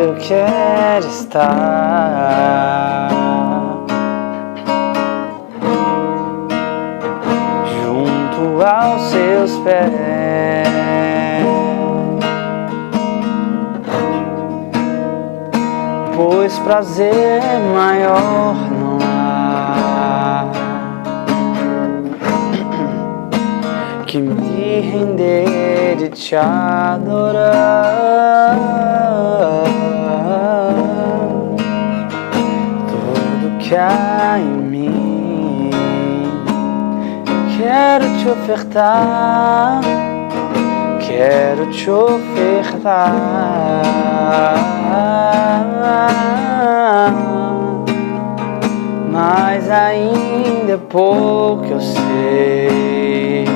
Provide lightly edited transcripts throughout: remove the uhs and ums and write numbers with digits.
eu quero estar junto aos seus pés, pois prazer maior não há que me render e te adorar. Tudo que há em mim quero te ofertar, quero te ofertar. Mas ainda é pouco eu sei,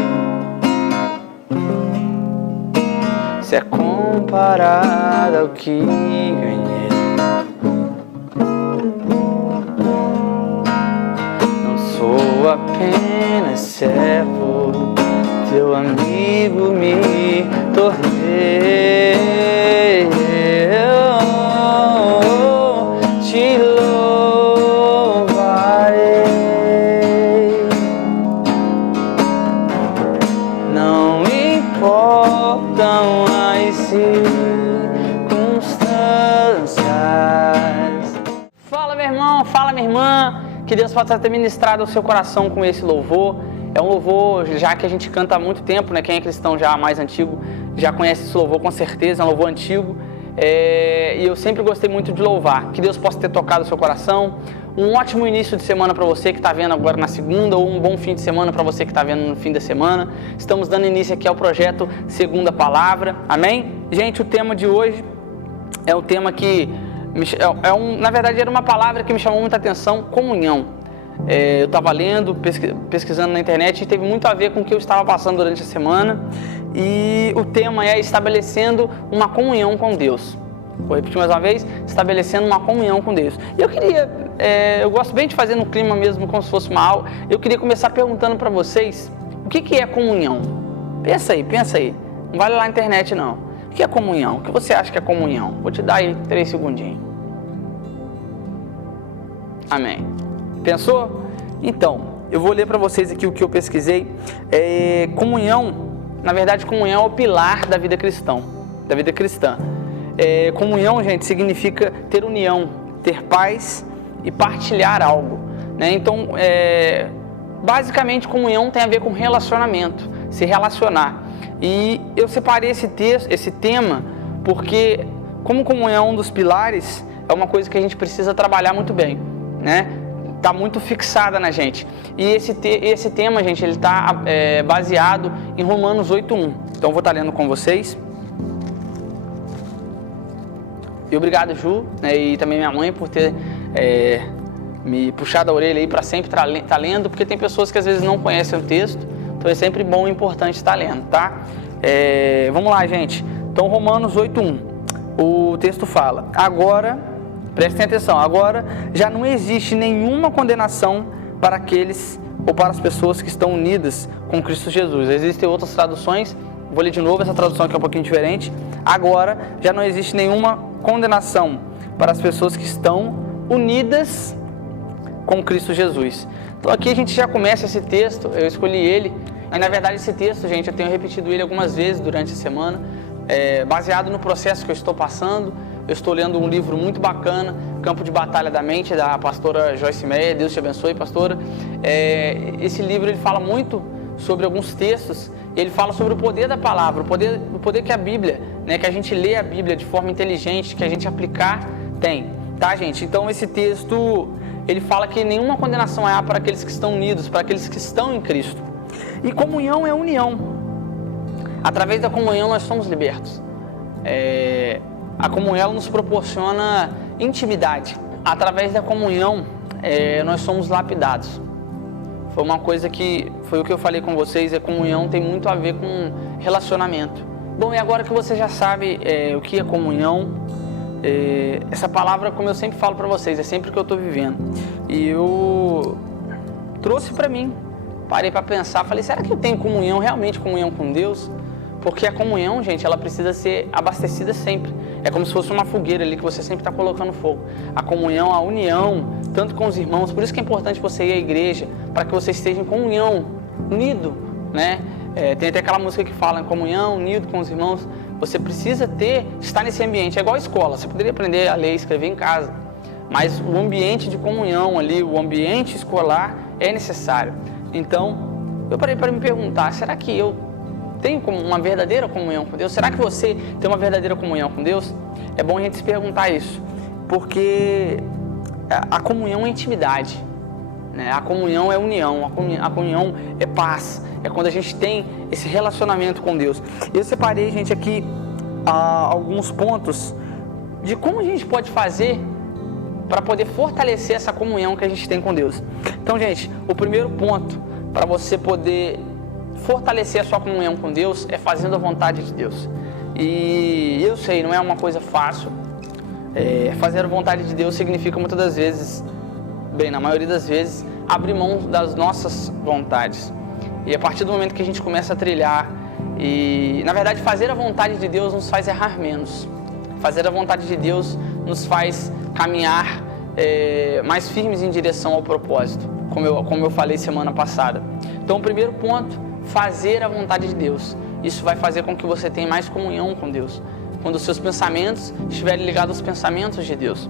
se é comparado ao que ganhei. Não sou apenas servo, teu amigo me tornei. Te louvarei. Não importam as circunstâncias. Fala, meu irmão, fala, minha irmã. Que Deus possa ter ministrado o seu coração com esse louvor. É um louvor já que a gente canta há muito tempo, né? Quem é cristão já mais antigo já conhece esse louvor com certeza, é um louvor antigo. E eu sempre gostei muito de louvar. Que Deus possa ter tocado o seu coração. Um ótimo início de semana para você que está vendo agora na segunda, ou um bom fim de semana para você que está vendo no fim da semana. Estamos dando início aqui ao projeto Segunda Palavra. Amém? Gente, o tema de hoje é um tema que, na verdade, era uma palavra que me chamou muita atenção: comunhão. Eu estava lendo, pesquisando na internet e teve muito a ver com o que eu estava passando durante a semana. E o tema é estabelecendo uma comunhão com Deus. Vou repetir mais uma vez: estabelecendo uma comunhão com Deus. E eu queria, eu gosto bem de fazer no clima mesmo, como se fosse uma aula. Eu queria começar perguntando para vocês: o que é comunhão? Pensa aí. Não vale lá na internet não. O que é comunhão? O que você acha que é comunhão? Vou te dar aí 3 segundinhos. Amém. Pensou? Então, eu vou ler para vocês aqui o que eu pesquisei. Comunhão, na verdade, comunhão é o pilar da vida cristã. Comunhão, gente, significa ter união, ter paz e partilhar algo, né? Então, basicamente, comunhão tem a ver com relacionamento, se relacionar. E eu separei esse tema, porque como comunhão é um dos pilares, é uma coisa que a gente precisa trabalhar muito bem, né? Está muito fixada na gente. E esse tema, gente, ele está baseado em Romanos 8:1. Então, eu vou estar lendo com vocês. E obrigado, Ju, né, e também minha mãe, por ter me puxado a orelha aí para sempre estar lendo, porque tem pessoas que às vezes não conhecem o texto, então é sempre bom e importante estar lendo, tá? Vamos lá, gente. Então, Romanos 8:1. O texto fala: agora... Prestem atenção, agora já não existe nenhuma condenação para aqueles ou para as pessoas que estão unidas com Cristo Jesus. Existem outras traduções, vou ler de novo essa tradução que é um pouquinho diferente. Agora já não existe nenhuma condenação para as pessoas que estão unidas com Cristo Jesus. Então aqui a gente já começa esse texto, eu escolhi ele, e na verdade esse texto, gente, eu tenho repetido ele algumas vezes durante a semana, baseado no processo que eu estou passando. Eu estou lendo um livro muito bacana, Campo de Batalha da Mente, da pastora Joyce Meyer. Deus te abençoe, pastora. Esse livro ele fala muito sobre alguns textos, e ele fala sobre o poder da palavra, o poder que a Bíblia, né, que a gente lê a Bíblia de forma inteligente, que a gente aplicar, tem. Tá, gente? Então esse texto, ele fala que nenhuma condenação há para aqueles que estão unidos, para aqueles que estão em Cristo. E comunhão é união. Através da comunhão nós somos libertos. A comunhão nos proporciona intimidade. Através da comunhão, nós somos lapidados. Foi o que eu falei com vocês, a comunhão tem muito a ver com relacionamento. Bom, e agora que você já sabe o que é comunhão, essa palavra, como eu sempre falo para vocês, é sempre o que eu estou vivendo. E eu trouxe para mim, parei para pensar, falei, será que eu tenho realmente comunhão com Deus? Porque a comunhão, gente, ela precisa ser abastecida sempre. É como se fosse uma fogueira ali que você sempre está colocando fogo. A comunhão, a união, tanto com os irmãos. Por isso que é importante você ir à igreja, para que você esteja em comunhão, unido, né? Tem até aquela música que fala em comunhão, unido com os irmãos. Você precisa estar nesse ambiente. É igual a escola, você poderia aprender a ler e escrever em casa. Mas o ambiente de comunhão ali, o ambiente escolar é necessário. Então, eu parei para me perguntar, será que eu tenho uma verdadeira comunhão com Deus? Será que você tem uma verdadeira comunhão com Deus? É bom a gente se perguntar isso, porque a comunhão é intimidade, né? A comunhão é união, a comunhão é paz, é quando a gente tem esse relacionamento com Deus. Eu separei, gente, aqui alguns pontos de como a gente pode fazer para poder fortalecer essa comunhão que a gente tem com Deus. Então, gente, o primeiro ponto para você poder fortalecer a sua comunhão com Deus é fazendo a vontade de Deus. E eu sei, não é uma coisa fácil. Fazer a vontade de Deus significa muitas das vezes, na maioria das vezes, abrir mão das nossas vontades. E a partir do momento que a gente começa a trilhar, e na verdade fazer a vontade de Deus nos faz errar menos. Fazer a vontade de Deus nos faz caminhar mais firmes em direção ao propósito, como eu falei semana passada. Então, o primeiro ponto, fazer a vontade de Deus. Isso vai fazer com que você tenha mais comunhão com Deus, quando os seus pensamentos estiverem ligados aos pensamentos de Deus.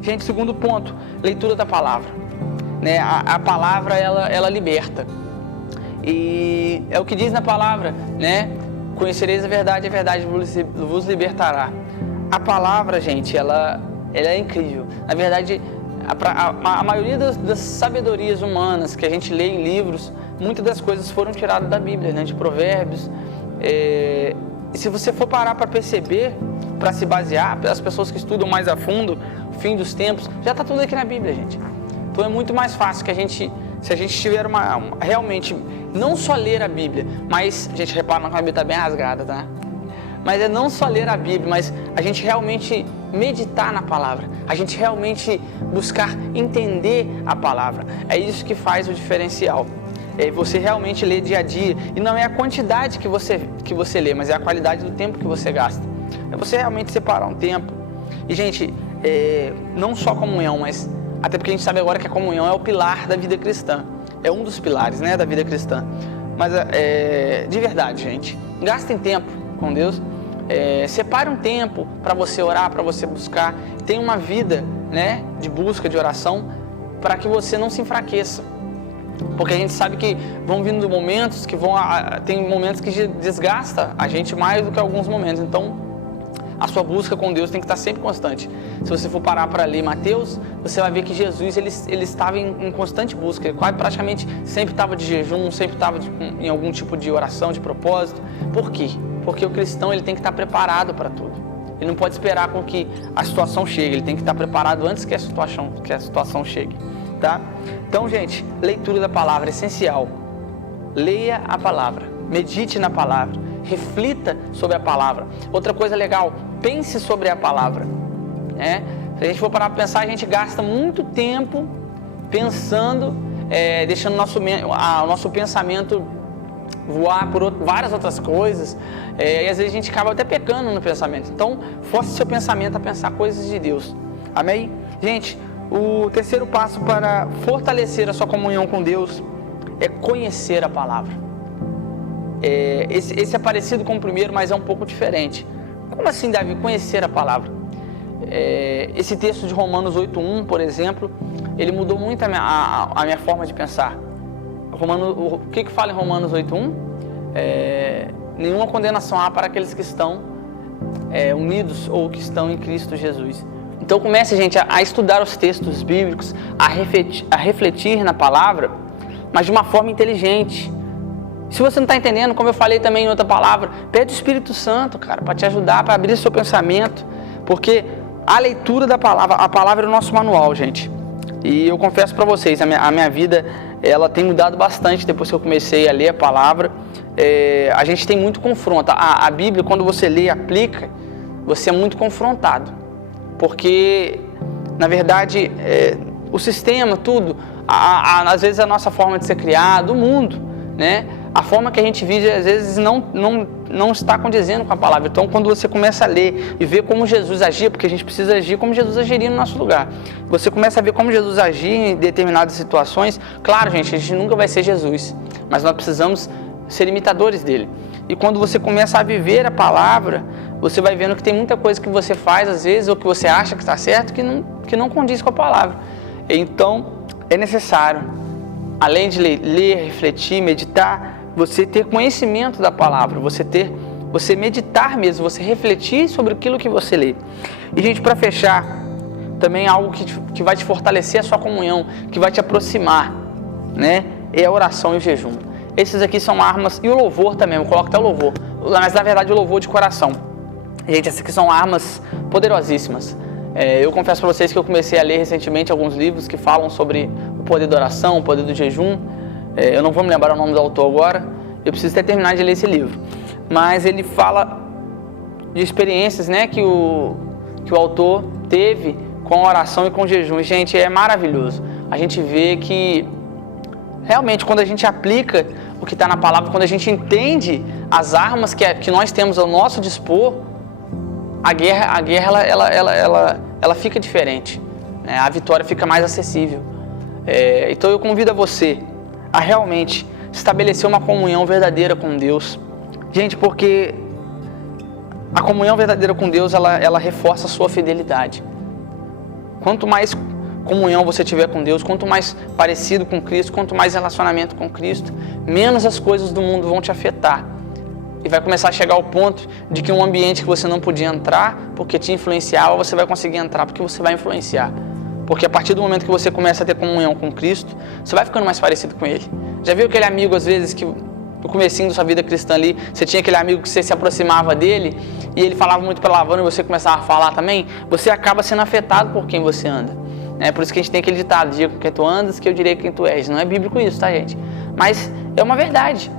Gente, segundo ponto, leitura da palavra. Né? A palavra, ela liberta. E é o que diz na palavra, né? Conhecereis a verdade vos libertará. A palavra, gente, ela é incrível. Na verdade, a maioria das sabedorias humanas que a gente lê em livros, muitas das coisas foram tiradas da Bíblia, né? De Provérbios. E se você for parar para perceber, para se basear, as pessoas que estudam mais a fundo, o fim dos tempos, já está tudo aqui na Bíblia, gente. Então é muito mais fácil que se a gente tiver realmente, não só ler a Bíblia, mas, gente, repara que a Bíblia está bem rasgada, tá? Mas é não só ler a Bíblia, mas a gente realmente meditar na palavra, a gente realmente buscar entender a palavra. É isso que faz o diferencial. É você realmente ler dia a dia, e não é a quantidade que você lê, mas é a qualidade do tempo que você gasta. É você realmente separar um tempo. E, gente, não só comunhão, mas até porque a gente sabe agora que a comunhão é o pilar da vida cristã. É um dos pilares, né, da vida cristã. Mas, de verdade, gente, gastem tempo com Deus. Separe um tempo para você orar, para você buscar. Tenha uma vida, né, de busca, de oração, para que você não se enfraqueça. Porque a gente sabe que vão vindo momentos que tem momentos que desgasta a gente mais do que alguns momentos. Então, a sua busca com Deus tem que estar sempre constante. Se você for parar para ler Mateus, você vai ver que Jesus ele estava em constante busca. Ele quase praticamente sempre estava de jejum, sempre estava em algum tipo de oração, de propósito. Por quê? Porque o cristão ele tem que estar preparado para tudo. Ele não pode esperar com que a situação chegue. Ele tem que estar preparado antes que a situação chegue. Tá? Então, gente, leitura da palavra é essencial. Leia a palavra, medite na palavra, reflita sobre a palavra. Outra coisa legal, pense sobre a palavra. Né? Se a gente for parar para pensar, a gente gasta muito tempo pensando, deixando o nosso pensamento voar por várias outras coisas, e às vezes a gente acaba até pecando no pensamento. Então, force seu pensamento a pensar coisas de Deus. Amém? Gente, o terceiro passo para fortalecer a sua comunhão com Deus é conhecer a palavra. Esse é parecido com o primeiro, mas é um pouco diferente. Como assim, Davi, conhecer a palavra? Esse texto de Romanos 8:1, por exemplo, ele mudou muito a minha forma de pensar. O que fala em Romanos 8:1? Nenhuma condenação há para aqueles que estão unidos ou que estão em Cristo Jesus. Então comece, gente, a estudar os textos bíblicos, a refletir na palavra, mas de uma forma inteligente. Se você não está entendendo, como eu falei também em outra palavra, pede o Espírito Santo, cara, para te ajudar, para abrir seu pensamento, porque a leitura da palavra, a palavra é o nosso manual, gente. E eu confesso para vocês, a minha vida, ela tem mudado bastante depois que eu comecei a ler a palavra. A gente tem muito confronto. A Bíblia, quando você lê e aplica, você é muito confrontado. Porque, na verdade, o sistema, tudo, às vezes a nossa forma de ser criado, o mundo, né? A forma que a gente vive, às vezes, não não está condizendo com a palavra. Então, quando você começa a ler e ver como Jesus agia, porque a gente precisa agir como Jesus agiria no nosso lugar. Você começa a ver como Jesus agia em determinadas situações. Claro, gente, a gente nunca vai ser Jesus, mas nós precisamos ser imitadores dele. E quando você começa a viver a palavra, você vai vendo que tem muita coisa que você faz, às vezes, ou que você acha que está certo, que não condiz com a palavra. Então, é necessário, além de ler, refletir, meditar, você ter conhecimento da palavra, você meditar mesmo, você refletir sobre aquilo que você lê. E, gente, para fechar, também algo que vai te fortalecer a sua comunhão, que vai te aproximar, né? É a oração e o jejum. Esses aqui são armas, e o louvor também, eu coloco até o louvor, mas na verdade o louvor de coração. Gente, essas aqui são armas poderosíssimas. Eu confesso para vocês que eu comecei a ler recentemente alguns livros que falam sobre o poder da oração, o poder do jejum. Eu não vou me lembrar o nome do autor agora, eu preciso até terminar de ler esse livro. Mas ele fala de experiências, né, que o autor teve com a oração e com o jejum. E, gente, é maravilhoso. A gente vê que realmente quando a gente aplica o que está na palavra, quando a gente entende as armas que nós temos ao nosso dispor, a guerra ela fica diferente, né? A vitória fica mais acessível. Então eu convido a você a realmente estabelecer uma comunhão verdadeira com Deus. Gente, porque a comunhão verdadeira com Deus, ela reforça a sua fidelidade. Quanto mais comunhão você tiver com Deus, quanto mais parecido com Cristo, quanto mais relacionamento com Cristo, menos as coisas do mundo vão te afetar. E vai começar a chegar ao ponto de que um ambiente que você não podia entrar porque te influenciava, você vai conseguir entrar porque você vai influenciar. Porque a partir do momento que você começa a ter comunhão com Cristo, você vai ficando mais parecido com Ele. Já viu aquele amigo, às vezes, que no comecinho da sua vida cristã ali, você tinha aquele amigo que você se aproximava dele e ele falava muito palavrão e você começava a falar também? Você acaba sendo afetado por quem você anda. Por isso que a gente tem aquele ditado, diga com quem tu andas, que eu direi quem tu és. Não é bíblico isso, tá, gente? Mas é uma verdade.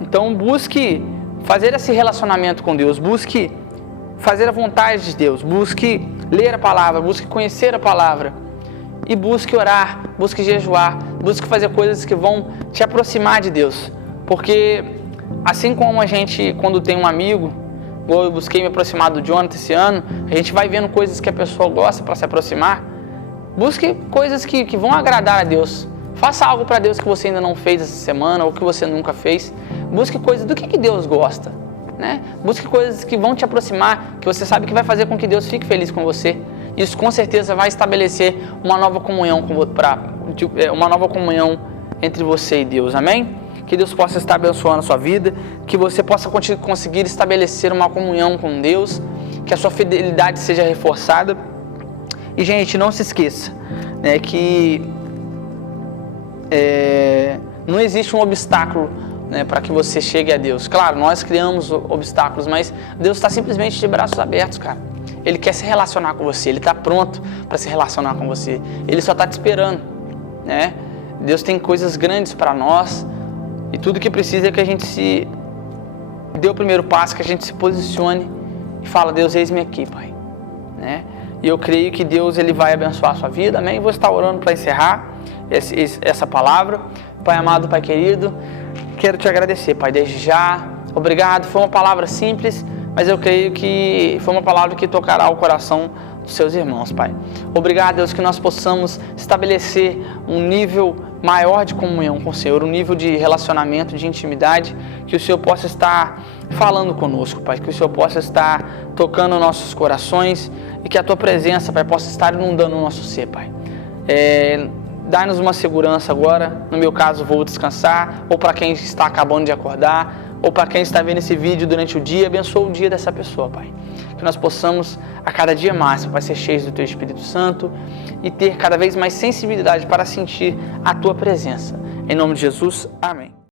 Então busque fazer esse relacionamento com Deus, busque fazer a vontade de Deus, busque ler a palavra, busque conhecer a palavra e busque orar, busque jejuar, busque fazer coisas que vão te aproximar de Deus. Porque assim como a gente, quando tem um amigo, igual eu busquei me aproximar do Jonathan esse ano, a gente vai vendo coisas que a pessoa gosta para se aproximar. Busque coisas que vão agradar a Deus. Faça algo para Deus que você ainda não fez essa semana ou que você nunca fez. Busque coisas do que Deus gosta, né? Busque coisas que vão te aproximar, que você sabe que vai fazer com que Deus fique feliz com você. Isso com certeza vai estabelecer uma nova comunhão entre você e Deus, amém? Que Deus possa estar abençoando a sua vida, que você possa conseguir estabelecer uma comunhão com Deus, que a sua fidelidade seja reforçada. E, gente, não se esqueça, né, que não existe um obstáculo, né, para que você chegue a Deus. Claro, nós criamos obstáculos, mas Deus está simplesmente de braços abertos, cara. Ele quer se relacionar com você, Ele está pronto para se relacionar com você. Ele só está te esperando, né? Deus tem coisas grandes para nós e tudo que precisa é que a gente se dê o primeiro passo, que a gente se posicione e fala: Deus, eis-me aqui, Pai, né? E eu creio que Deus, Ele vai abençoar a sua vida, amém? Vou estar orando para encerrar essa palavra. Pai amado, Pai querido, quero te agradecer, Pai, desde já. Obrigado, foi uma palavra simples, mas eu creio que foi uma palavra que tocará o coração dos seus irmãos, Pai. Obrigado, Deus, que nós possamos estabelecer um nível maior de comunhão com o Senhor, um nível de relacionamento, de intimidade, que o Senhor possa estar falando conosco, Pai, que o Senhor possa estar tocando nossos corações e que a Tua presença, Pai, possa estar inundando o nosso ser, Pai. Dá-nos uma segurança agora, no meu caso vou descansar, ou para quem está acabando de acordar, ou para quem está vendo esse vídeo durante o dia, abençoa o dia dessa pessoa, Pai. Que nós possamos a cada dia mais, Pai, ser cheios do Teu Espírito Santo e ter cada vez mais sensibilidade para sentir a Tua presença. Em nome de Jesus, amém.